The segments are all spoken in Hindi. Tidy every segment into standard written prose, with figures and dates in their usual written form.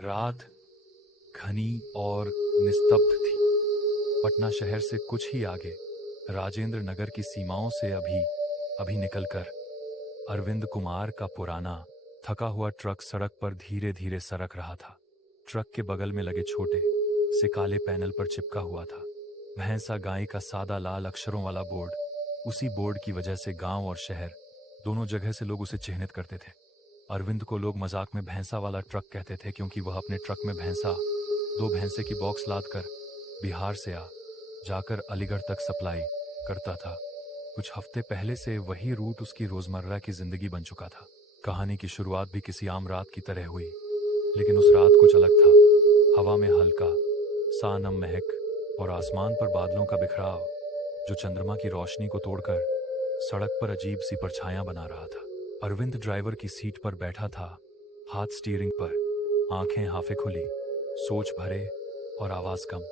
रात घनी और निस्तब्ध थी। पटना शहर से कुछ ही आगे राजेंद्र नगर की सीमाओं से अभी अभी निकलकर अरविंद कुमार का पुराना थका हुआ ट्रक सड़क पर धीरे धीरे सरक रहा था। ट्रक के बगल में लगे छोटे से काले पैनल पर चिपका हुआ था भैंसा गाय का सादा लाल अक्षरों वाला बोर्ड। उसी बोर्ड की वजह से गांव और शहर दोनों जगह से लोग उसे चिन्हित करते थे। अरविंद को लोग मजाक में भैंसा वाला ट्रक कहते थे, क्योंकि वह अपने ट्रक में दो भैंसे की बॉक्स लाद कर बिहार से जाकर अलीगढ़ तक सप्लाई करता था। कुछ हफ्ते पहले से वही रूट उसकी रोजमर्रा की जिंदगी बन चुका था। कहानी की शुरुआत भी किसी आम रात की तरह हुई, लेकिन उस रात कुछ अलग था। हवा में हल्का सा नम महक और आसमान पर बादलों का बिखराव जो चंद्रमा की रोशनी को तोड़कर सड़क पर अजीब सी परछायां बना रहा था। अरविंद ड्राइवर की सीट पर बैठा था, हाथ स्टीयरिंग पर, आंखें हाफे खुली, सोच भरे और आवाज कम।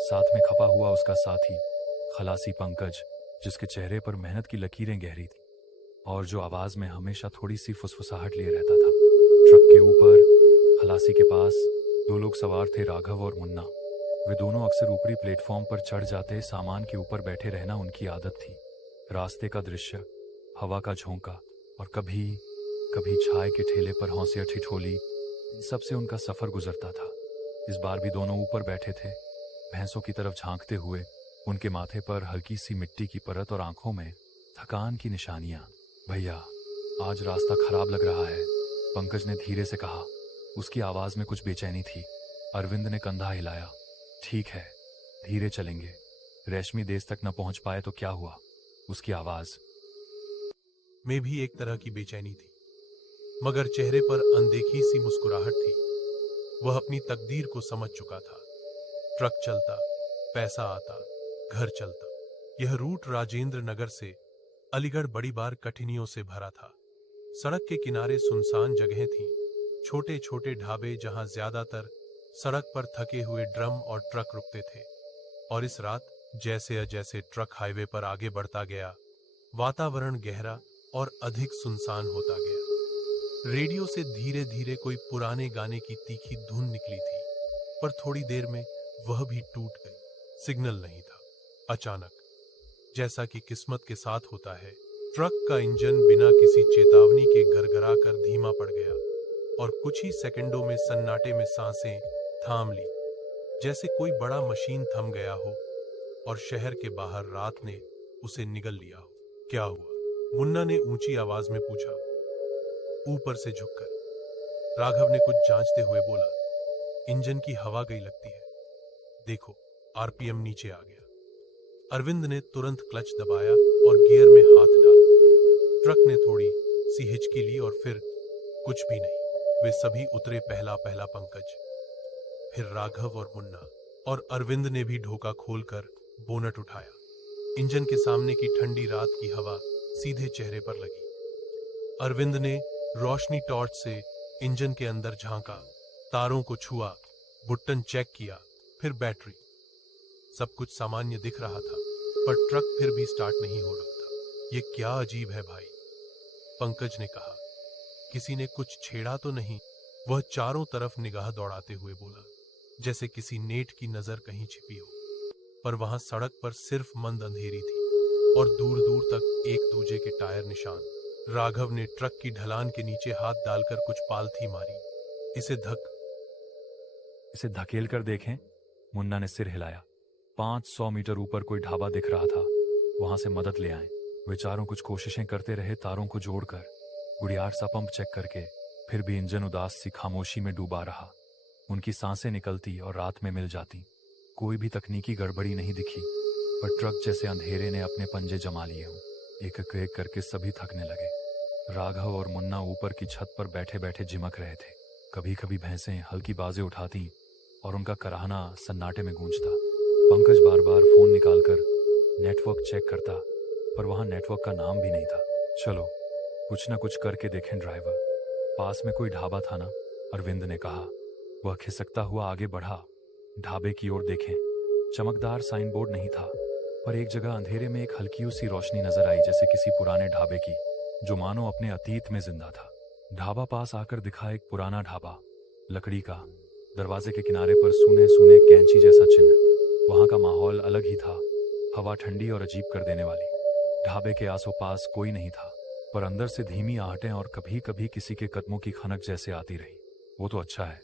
साथ में खपा हुआ उसका साथी खलासी पंकज, जिसके चेहरे पर मेहनत की लकीरें गहरी थी और जो आवाज में हमेशा थोड़ी सी फुसफुसाहट लिए रहता था। ट्रक के ऊपर खलासी के पास दो लोग सवार थे, राघव और मुन्ना। वे दोनों अक्सर ऊपरी प्लेटफॉर्म पर चढ़ जाते, सामान के ऊपर बैठे रहना उनकी आदत थी। रास्ते का दृश्य, हवा का झोंका और कभी कभी चाय के ठेले पर हौसिया ठिठोली, इन सबसे उनका सफर गुजरता था। इस बार भी दोनों ऊपर बैठे थे, भैंसों की तरफ झांकते हुए। उनके माथे पर हल्की सी मिट्टी की परत और आंखों में थकान की निशानियां। भैया, आज रास्ता खराब लग रहा है, पंकज ने धीरे से कहा। उसकी आवाज में कुछ बेचैनी थी। अरविंद ने कंधा हिलाया। ठीक है, धीरे चलेंगे। रेशमी देश तक न पहुंच पाए तो क्या हुआ? उसकी आवाज में भी एक तरह की बेचैनी थी, मगर चेहरे पर अनदेखी सी मुस्कुराहट थी। वह अपनी तकदीर को समझ चुका था। ट्रक चलता, पैसा आता, घर चलता। यह रूट राजेंद्र नगर से अलीगढ़ बड़ी बार कठिनाइयों से भरा था। सड़क के किनारे सुनसान जगहें थीं, छोटे छोटे ढाबे जहां ज्यादातर सड़क पर थके हुए ड्रम और ट्रक रुकते थे। और इस रात जैसे जैसे ट्रक हाईवे पर आगे बढ़ता गया, वातावरण गहरा और अधिक सुनसान होता गया। रेडियो से धीरे धीरे कोई पुराने गाने की तीखी धुन निकली थी, पर थोड़ी देर में वह भी टूट गई। सिग्नल नहीं था। अचानक, जैसा कि किस्मत के साथ होता है, ट्रक का इंजन बिना किसी चेतावनी के गरगरा कर धीमा पड़ गया और कुछ ही सेकंडों में सन्नाटे में सांसें थाम ली, जैसे कोई बड़ा मशीन थम गया हो और शहर के बाहर रात ने उसे निगल लिया हो। क्या हुआ? मुन्ना ने ऊंची आवाज में पूछा, ऊपर से झुककर। राघव ने कुछ जांचते हुए बोला, इंजन की हवा गई लगती है, देखो, आरपीएम नीचे आ गया। अरविंद ने तुरंत क्लच दबाया और गियर में हाथ डाला। ट्रक ने थोड़ी सी हिचकी ली और फिर कुछ भी नहीं। वे सभी उतरे, पहला पहला पंकज, फिर राघव और मुन्ना, और अरविंद ने भी ढोका खोलकर बोनट उठाया। इंजन के सामने की ठंडी रात की हवा सीधे चेहरे पर लगी। अरविंद ने रोशनी टॉर्च से इंजन के अंदर झांका, तारों को छुआ, बटन चेक किया, फिर बैटरी। सब कुछ सामान्य दिख रहा था, पर ट्रक फिर भी स्टार्ट नहीं हो रहा था। यह क्या अजीब है भाई, पंकज ने कहा। किसी ने कुछ छेड़ा तो नहीं? वह चारों तरफ निगाह दौड़ाते हुए बोला, जैसे किसी नेट की नजर कहीं छिपी हो। पर वहां सड़क पर सिर्फ मंद अंधेरी थी और दूर दूर तक एक दूजे के टायर निशान। राघव ने ट्रक की ढलान के नीचे हाथ डालकर कुछ पालथी मारी। इसे धकेल कर देखें, मुन्ना ने सिर हिलाया। 500 मीटर ऊपर कोई ढाबा दिख रहा था, वहां से मदद ले आए। वे चारों कुछ कोशिशें करते रहे, तारों को जोड़कर, गुड़ियार सा पंप चेक करके, फिर भी इंजन उदास सी खामोशी में डूबा रहा। उनकी सांसें निकलती और रात में मिल जाती। कोई भी तकनीकी गड़बड़ी नहीं दिखी, पर ट्रक जैसे अंधेरे ने अपने पंजे जमा लिए हों। एक एक करके सभी थकने लगे। राघव और मुन्ना ऊपर की छत पर बैठे बैठे झिमक रहे थे। कभी कभी भैंसें हल्की बाजें उठाती और उनका कराहना सन्नाटे में गूंजता। पंकज बार बार फोन निकालकर नेटवर्क चेक करता, पर वहां नेटवर्क का नाम भी नहीं था। चलो, कुछ न कुछ करके देखें ड्राइवर। पास में कोई ढाबा था ना? अरविंद ने कहा। वह खिसकता हुआ आगे बढ़ा। ढाबे की ओर देखें। चमकदार साइन बोर्ड नहीं था, पर एक जगह अंधेरे में एक हल्की सी रोशनी नजर आई, जैसे किसी पुराने ढाबे की, जो मानो अपने अतीत में जिंदा था। ढाबा पास आकर दिखा, एक पुराना ढाबा, लकड़ी का, दरवाजे के किनारे पर सूने सूने कैंची जैसा चिन्ह। वहां का माहौल अलग ही था, हवा ठंडी और अजीब कर देने वाली। ढाबे के आसोपास कोई नहीं था, पर अंदर से धीमी आहटें और कभी कभी किसी के कदमों की खनक जैसे आती रही। वो तो अच्छा है,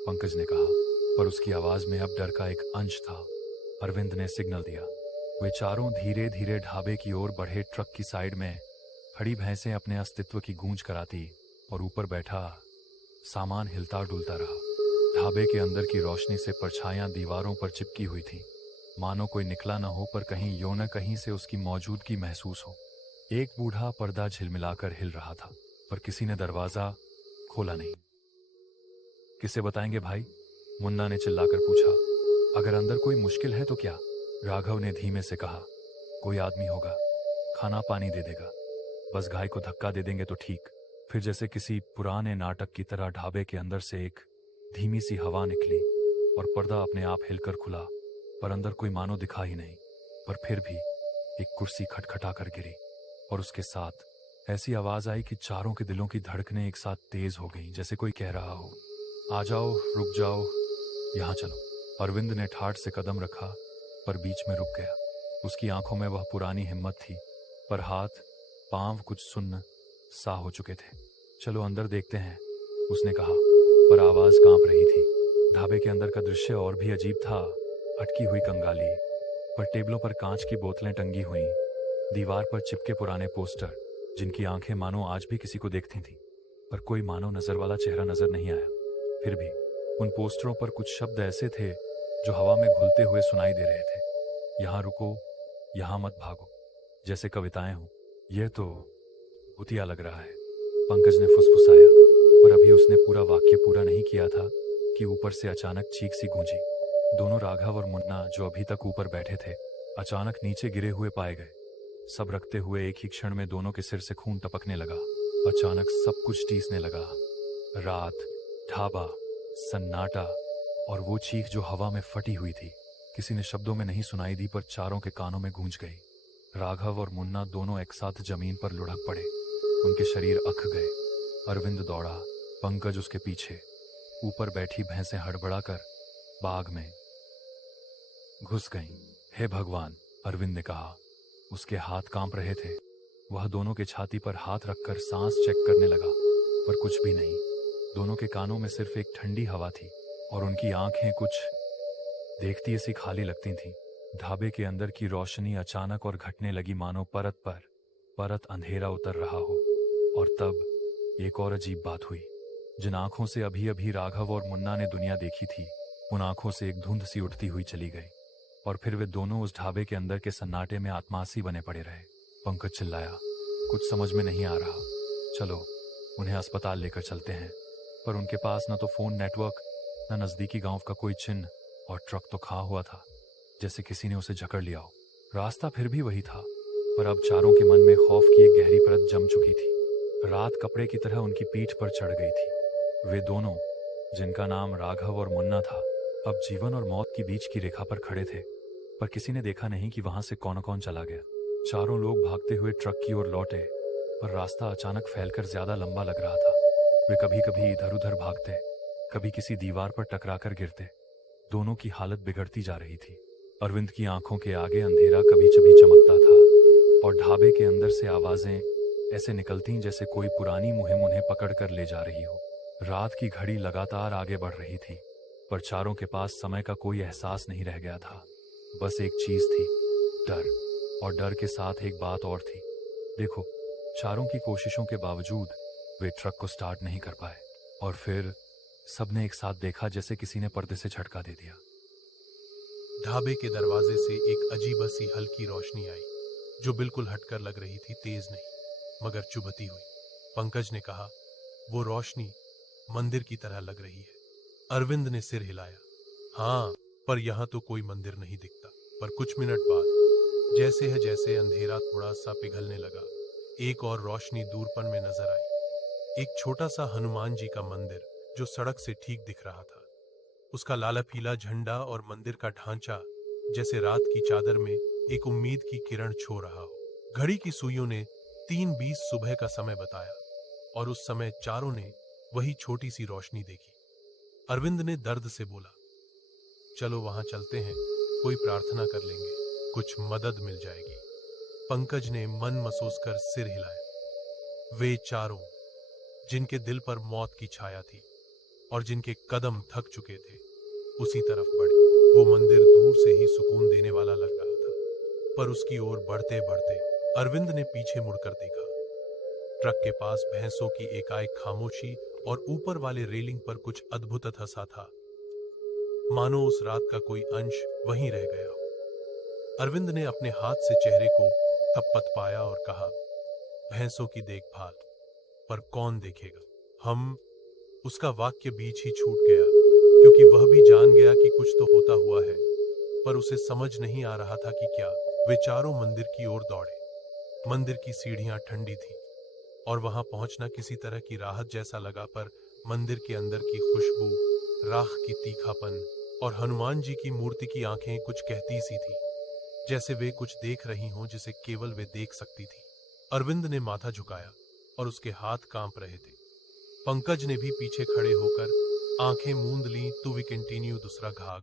पंकज ने कहा, पर उसकी आवाज में अब डर का एक अंश था। अरविंद ने सिग्नल दिया। वे चारों धीरे धीरे ढाबे की ओर बढ़े। ट्रक की साइड में खड़ी भैंसें अपने अस्तित्व की गूंज कराती और ऊपर बैठा सामान हिलता डुलता रहा। ढाबे के अंदर की रोशनी से परछाइयां दीवारों पर चिपकी हुई थी, मानो कोई निकला न हो पर कहीं यो न कहीं से उसकी मौजूदगी महसूस हो। एक बूढ़ा पर्दा झिलमिलाकर हिल रहा था, पर किसी ने दरवाजा खोला नहीं। किसे बताएंगे भाई? मुन्ना ने चिल्लाकर पूछा। अगर अंदर कोई मुश्किल है तो क्या? राघव ने धीमे से कहा। कोई आदमी होगा, खाना पानी दे देगा, बस गाय को धक्का दे देंगे तो ठीक। फिर जैसे किसी पुराने नाटक की तरह ढाबे के अंदर से एक धीमी सी हवा निकली और पर्दा अपने आप हिलकर खुला, पर अंदर कोई मानो दिखा ही नहीं। पर फिर भी एक कुर्सी खटखटा कर गिरी और उसके साथ ऐसी आवाज आई कि चारों के दिलों की धड़कनें एक साथ तेज हो गईं, जैसे कोई कह रहा हो, आ जाओ, रुक जाओ, यहाँ चलो। अरविंद ने ठाठ से कदम रखा, पर बीच में रुक गया। उसकी आंखों में वह पुरानी हिम्मत थी, पर हाथ पांव कुछ सुन्न सा हो चुके थे। चलो अंदर देखते हैं, उसने कहा, पर आवाज कांप रही थी। ढाबे के अंदर का दृश्य और भी अजीब था। अटकी हुई कंगाली पर टेबलों पर कांच की बोतलें टंगी हुई, दीवार पर चिपके पुराने पोस्टर जिनकी आंखें मानो आज भी किसी को देखती थीं, पर कोई मानो नजर वाला चेहरा नजर नहीं आया। फिर भी उन पोस्टरों पर कुछ शब्द ऐसे थे जो हवा में घुलते हुए सुनाई दे रहे थे। यहाँ रुको, यहाँ मत भागो, जैसे कविताएं हों। यह तो भूतिया लग रहा है, पंकज ने फुसफुसाया, पर अभी उसने पूरा वाक्य पूरा नहीं किया था कि ऊपर से अचानक चीख सी गूंजी। दोनों, राघव और मुन्ना, जो अभी तक ऊपर बैठे थे, अचानक नीचे गिरे हुए पाए गए। सब रखते हुए एक ही क्षण में दोनों के सिर से खून टपकने लगा। अचानक सब कुछ टीसने लगा। रात, ढाबा, सन्नाटा और वो चीख जो हवा में फटी हुई थी, किसी ने शब्दों में नहीं सुनाई दी पर चारों के कानों में गूंज गई। राघव और मुन्ना दोनों एक साथ जमीन पर लुढ़क पड़े, उनके शरीर अख गए। अरविंद दौड़ा, पंकज उसके पीछे। ऊपर बैठी भैंसें हड़बड़ाकर बाग में घुस गईं। हे भगवान, अरविंद ने कहा। उसके हाथ कांप रहे थे। वह दोनों के छाती पर हाथ रखकर सांस चेक करने लगा, पर कुछ भी नहीं। दोनों के कानों में सिर्फ एक ठंडी हवा थी और उनकी आंखें कुछ देखती ऐसी खाली लगती थीं। ढाबे के अंदर की रोशनी अचानक और घटने लगी, मानो परत पर परत अंधेरा उतर रहा हो। और तब एक और अजीब बात हुई। जिन आंखों से अभी अभी राघव और मुन्ना ने दुनिया देखी थी, उन आंखों से एक धुंध सी उठती हुई चली गई और फिर वे दोनों उस ढाबे के अंदर के सन्नाटे में आत्मासी बने पड़े रहे। पंकज चिल्लाया, कुछ समझ में नहीं आ रहा, चलो उन्हें अस्पताल लेकर चलते हैं। पर उनके पास न तो फोन नेटवर्क, न नजदीकी गांव का कोई चिन्ह, और ट्रक तो खा हुआ था, जैसे किसी ने उसे जकड़ लिया हो। रास्ता फिर भी वही था, पर अब चारों के मन में खौफ की एक गहरी परत जम चुकी थी। रात कपड़े की तरह उनकी पीठ पर चढ़ गई थी। वे दोनों, जिनका नाम राघव और मुन्ना था, अब जीवन और मौत की बीच की रेखा पर खड़े थे, पर किसी ने देखा नहीं कि वहां से कौन कौन चला गया। चारों लोग भागते हुए ट्रक की ओर लौटे, पर रास्ता अचानक फैलकर ज्यादा लंबा लग रहा था। वे कभी कभी इधर उधर भागते, कभी किसी दीवार पर टकराकर गिरते। दोनों की हालत बिगड़ती जा रही थी। अरविंद की आंखों के आगे अंधेरा कभी कभी चमकता था और ढाबे के अंदर से आवाजें ऐसे निकलती जैसे कोई पुरानी मुहिम उन्हें पकड़कर ले जा रही हो। रात की घड़ी लगातार आगे बढ़ रही थी, पर चारों के पास समय का कोई एहसास नहीं रह गया था। बस एक चीज थी, डर, और डर के साथ एक बात और थी। देखो, चारों की कोशिशों के बावजूद वे ट्रक को स्टार्ट नहीं कर पाए, और फिर सबने एक साथ देखा जैसे किसी ने पर्दे से झटका दे दिया। ढाबे के दरवाजे से एक अजीब सी हल्की रोशनी आई, जो बिल्कुल हटकर लग रही थी, तेज नहीं मगर चुभती हुई। पंकज ने कहा, वो रोशनी मंदिर की तरह लग रही है। अरविंद ने सिर हिलाया, हाँ, पर यहाँ तो कोई मंदिर नहीं दिखता। पर कुछ मिनट बाद जैसे अंधेरा थोड़ा सा पिघलने लगा, एक और रोशनी दूरपन में नजर आई। एक छोटा सा हनुमान जी का मंदिर जो सड़क से ठीक दिख रहा था। उसका लाला पीला झंडा और मंदिर का ढांचा जैसे रात की चादर में एक उम्मीद की किरण छो रहा हो। घड़ी की सुइयों ने 3:20 सुबह का समय बताया और उस समय चारों ने वही छोटी सी रोशनी देखी। अरविंद ने दर्द से बोला, चलो वहां चलते हैं, कोई प्रार्थना कर लेंगे, कुछ मदद मिल जाएगी। पंकज ने मन महसूस कर सिर हिलाया। वे चारों, जिनके दिल पर मौत की छाया थी और जिनके कदम थक चुके थे, उसी तरफ बढ़े। वो मंदिर दूर से ही सुकून देने वाला लग रहा था, पर उसकी ओर बढ़ते बढ़ते अरविंद ने पीछे मुड़कर देखा। ट्रक के पास भैंसों की एकाएक खामोशी और ऊपर वाले रेलिंग पर कुछ अद्भुत सा था, मानो उस रात का कोई अंश वहीं रह गया हो। अरविंद ने अपने हाथ से चेहरे को थपथपाया और कहा, भैंसों की देखभाल, पर कौन देखेगा हम। उसका वाक्य बीच ही छूट गया, क्योंकि वह भी जान गया कि कुछ तो होता हुआ है, पर उसे समझ नहीं आ रहा था कि क्या। वे चारों मंदिर की ओर दौड़े। मंदिर की सीढ़ियां ठंडी थी और वहां पहुंचना किसी तरह की राहत जैसा लगा, पर मंदिर के अंदर की खुशबू, राख की तीखापन और हनुमान जी की मूर्ति की आंखें कुछ कहती सी थी, जैसे वे कुछ देख रही हों जिसे केवल वे देख सकती थी। अरविंद ने माथा झुकाया और उसके हाथ कांप रहे थे। पंकज ने भी पीछे खड़े होकर आंखें मूंद लीं। टू वी कंटिन्यू दूसरा भाग।